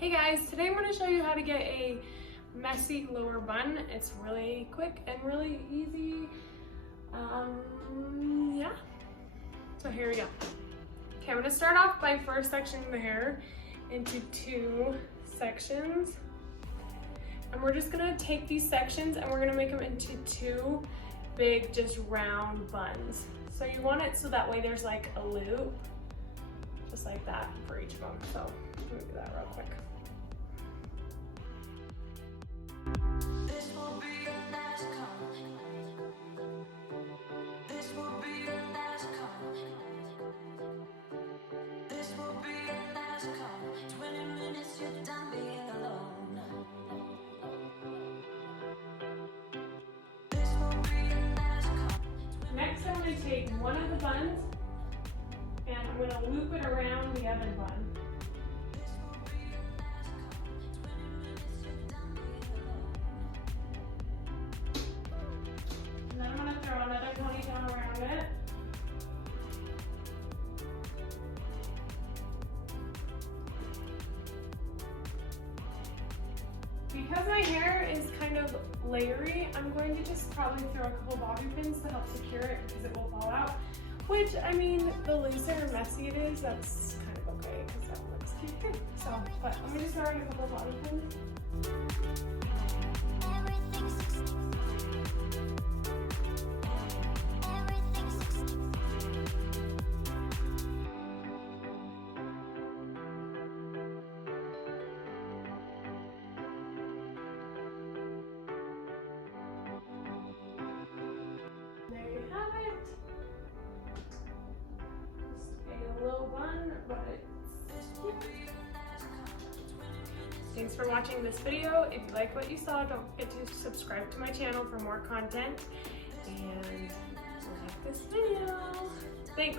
Hey guys, today I'm going to show you how to get a messy lower bun. It's really quick and really easy. Yeah. So here we go. Okay, I'm going to start off by first sectioning the hair into two sections. And we're just going to take these sections and we're going to make them into two big, just round buns. So you want it so that way there's like a loop, just like that for each of them. So let me do that real quick. Next, I'm going to take one of the buns and I'm going to loop it around the other bun. And then I'm going to throw another ponytail around it. Because my hair is kind of layery, I'm going to just probably throw a couple bobby pins to help secure it because it will fall out. Which, I mean, the looser and messy it is, that's kind of okay because that looks cute too. So, but let me just throw in a couple bobby pins. Thanks for watching this video. If you like what you saw, don't forget to subscribe to my channel for more content and like this video. Thanks.